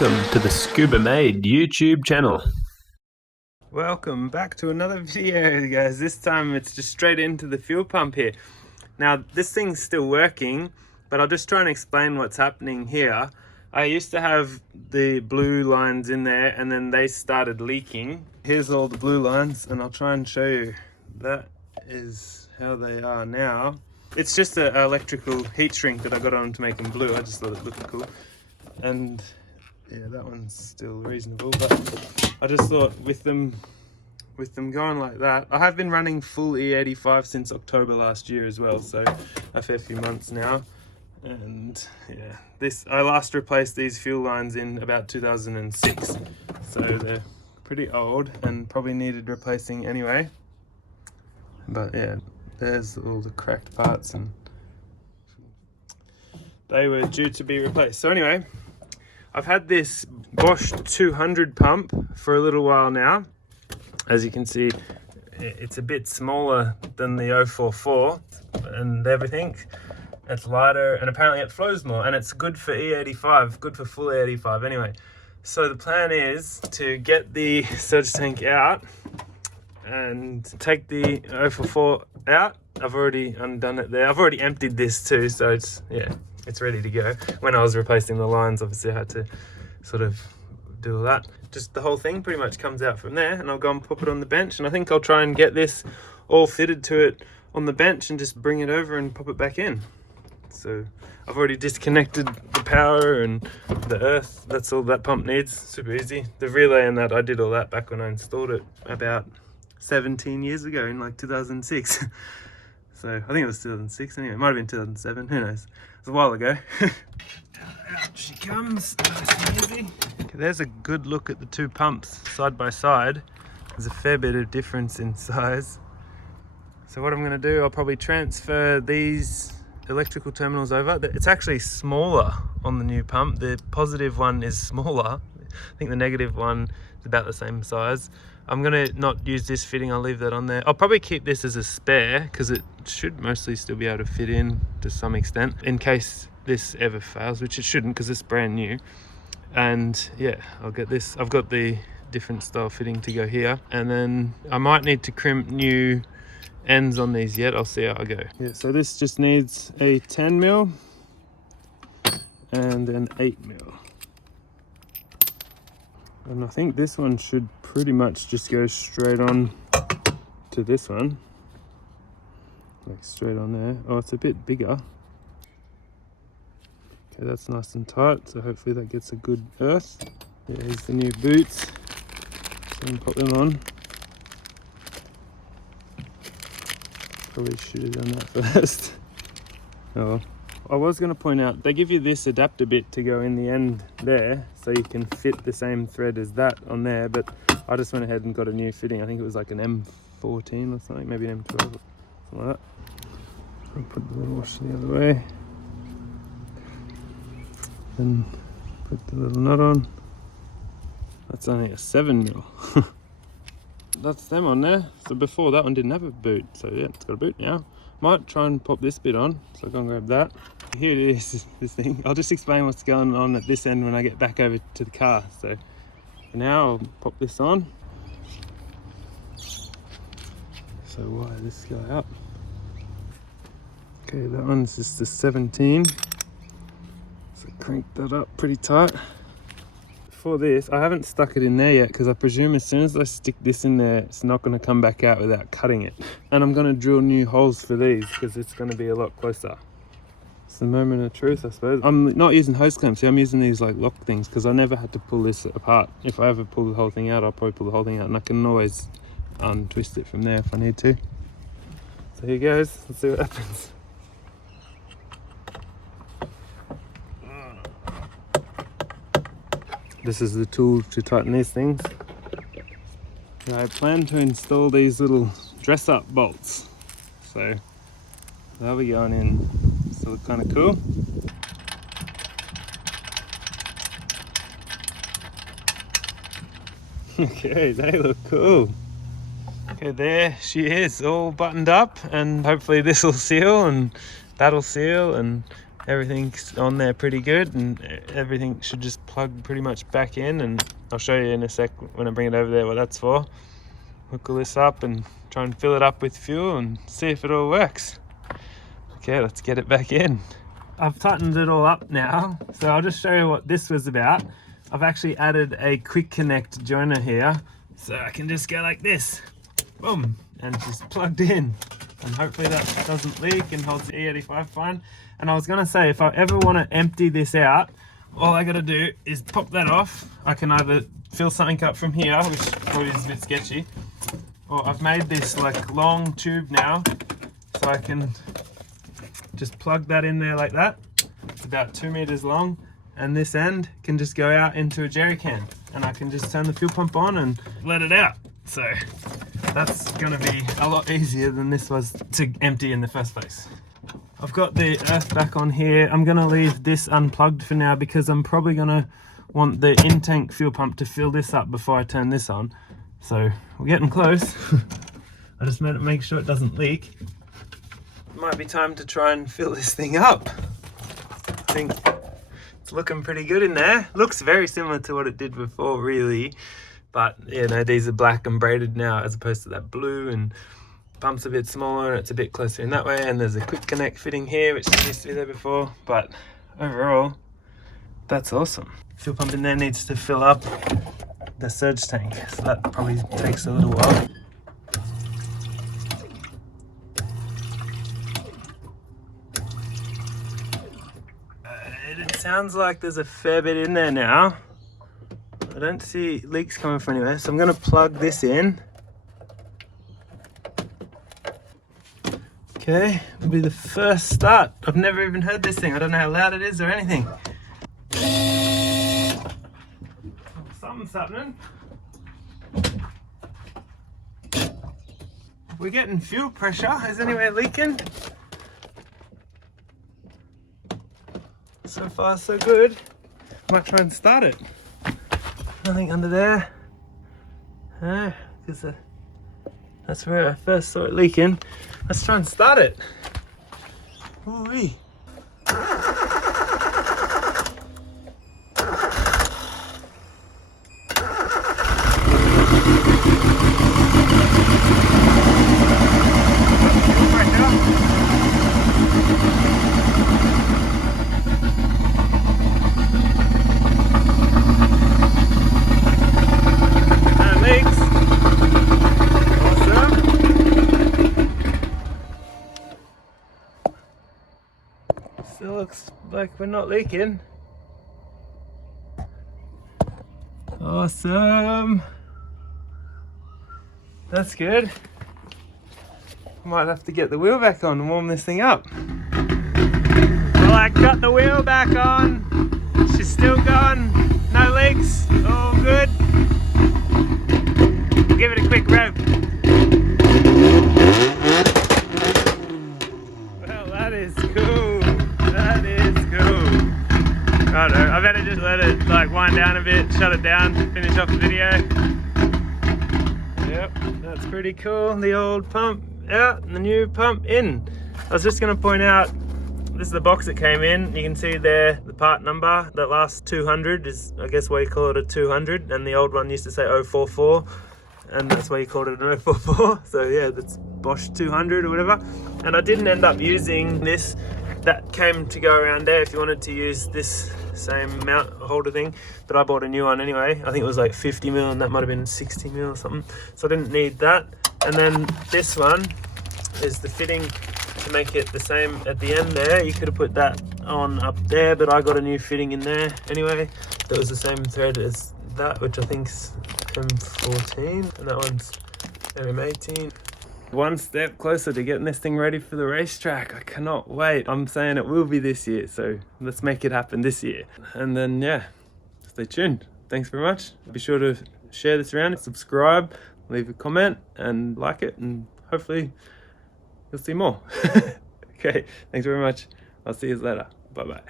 Welcome to the Scuba Made YouTube channel. Welcome back to another video, guys. This time it's just straight into the fuel pump here. Now this thing's still working, but I'll just try and explain what's happening here. I used to have the blue lines in there and then they started leaking. Here's all the blue lines and I'll try and show you. That is how they are now. It's just an electrical heat shrink that I got on to make them blue. I just thought it looked cool. And yeah, that one's still reasonable, but I just thought with them going like that, I have been running full E85 since October last year as well, so a fair few months now. And yeah, I last replaced these fuel lines in about 2006, so they're pretty old and probably needed replacing anyway. But yeah, there's all the cracked parts and they were due to be replaced. So anyway, I've had this Bosch 200 pump for a little while now. As you can see, it's a bit smaller than the 044 and everything. It's lighter and apparently it flows more, and it's good for E85, good for full E85 anyway. So the plan is to get the surge tank out and take the 044 out. I've already undone it there. I've already emptied this too, so it's ready to go. When I was replacing the lines, obviously I had to sort of do all that. Just the whole thing pretty much comes out from there, and I'll go and pop it on the bench, and I think I'll try and get this all fitted to it on the bench and just bring it over and pop it back in. So I've already disconnected the power and the earth. That's all that pump needs. Super easy. The relay and that, I did all that back when I installed it about 17 years ago in like 2006. So I think it was 2006 anyway. It might have been 2007, who knows. It was a while ago. Out she comes, nice and easy. Okay, there's a good look at the two pumps side by side. There's a fair bit of difference in size. So what I'm gonna do, I'll probably transfer these electrical terminals over. It's actually smaller on the new pump. The positive one is smaller. I think the negative one is about the same size. I'm gonna not use this fitting, I'll leave that on there. I'll probably keep this as a spare because it should mostly still be able to fit in to some extent in case this ever fails, which it shouldn't because it's brand new. And yeah, I'll get this. I've got the different style fitting to go here, and then I might need to crimp new ends on these yet. I'll see how I go. Yeah, so this just needs a 10mm and an 8mm. And I think this one should pretty much just go straight on to this one. Like straight on there. Oh, it's a bit bigger. Okay, that's nice and tight, so hopefully that gets a good earth. There's the new boots. So I can pop them on. Probably should have done that first. Oh well. I was going to point out, they give you this adapter bit to go in the end there, so you can fit the same thread as that on there, but I just went ahead and got a new fitting. I think it was like an M14 or something, maybe an M12 or something like that. I'll put the little washer the other way. And put the little nut on. That's only a 7mm. That's them on there. So before that one didn't have a boot, so yeah, it's got a boot now. Might try and pop this bit on, so I'll go and grab that. Here it is, this thing. I'll just explain what's going on at this end when I get back over to the car. So for now, I'll pop this on. So wire this guy up. Okay, that one's just a 17. So crank that up pretty tight. For this, I haven't stuck it in there yet because I presume as soon as I stick this in there, it's not going to come back out without cutting it. And I'm going to drill new holes for these because it's going to be a lot closer. It's the moment of truth, I suppose. I'm not using hose clamps, I'm using these like lock things because I never had to pull this apart. If I ever pull the whole thing out, I'll probably pull the whole thing out, and I can always untwist it from there if I need to. So here goes, let's see what happens. This is the tool to tighten these things. I plan to install these little dress-up bolts. So they'll be going in. So look kind of cool. Okay, they look cool. Okay, there she is, all buttoned up, and hopefully this will seal and that'll seal, and everything's on there pretty good, and everything should just plug pretty much back in, and I'll show you in a sec when I bring it over there what that's for. Hook all this up and try and fill it up with fuel and see if it all works. Okay, let's get it back in. I've tightened it all up now, so I'll just show you what this was about. I've actually added a quick connect joiner here, so I can just go like this, boom, and just plugged in. And hopefully that doesn't leak and holds the E85 fine. And I was gonna say, if I ever wanna empty this out, all I gotta do is pop that off. I can either fill something up from here, which probably is a bit sketchy, or I've made this like long tube now, so I can just plug that in there like that. It's about 2 meters long, and this end can just go out into a jerry can, and I can just turn the fuel pump on and let it out. So that's gonna be a lot easier than this was to empty in the first place. I've got the earth back on here. I'm gonna leave this unplugged for now because I'm probably gonna want the in-tank fuel pump to fill this up before I turn this on. So we're getting close. I just made it make sure it doesn't leak. Might be time to try and fill this thing up. I think it's looking pretty good in there. Looks very similar to what it did before, really. But, you know, these are black and braided now as opposed to that blue, and pump's a bit smaller and it's a bit closer in that way. And there's a quick connect fitting here, which used to be there before. But overall, that's awesome. Fuel pump in there needs to fill up the surge tank, so that probably takes a little while. It sounds like there's a fair bit in there now. I don't see leaks coming from anywhere, so I'm going to plug this in. Okay, it'll be the first start. I've never even heard this thing. I don't know how loud it is or anything. Something's happening. We're getting fuel pressure. Is anywhere leaking? So far, so good. Might try and start it. Nothing under there. Because that's where I first saw it leaking. Let's try and start it. Ooh-wee. Still looks like we're not leaking. Awesome. That's good. Might have to get the wheel back on and warm this thing up. Well, I got the wheel back on. She's still going. No leaks. All good. Give it a quick rev. Well, that is cool. That is cool. I don't know, I better just let it like wind down a bit, shut it down, finish off the video. Yep, that's pretty cool. The old pump out and the new pump in. I was just going to point out, this is the box that came in. You can see there the part number. That last 200 is, I guess, why you call it a 200, and the old one used to say 044, and that's why you called it an 044. So yeah, that's Bosch 200 or whatever. And I didn't end up using this. That came to go around there if you wanted to use this same mount holder thing, but I bought a new one anyway. I think it was like 50 mil and that might have been 60 mil or something, so I didn't need that. And then this one is the fitting to make it the same at the end there. You could have put that on up there, but I got a new fitting in there anyway that was the same thread as that, which I think's M14, and that one's M18. One step closer to getting this thing ready for the racetrack. I cannot wait. I'm saying it will be this year, so let's make it happen this year. And then, yeah, stay tuned. Thanks very much. Be sure to share this around, subscribe, leave a comment, and like it, and hopefully you'll see more. Okay, thanks very much. I'll see you later. Bye-bye.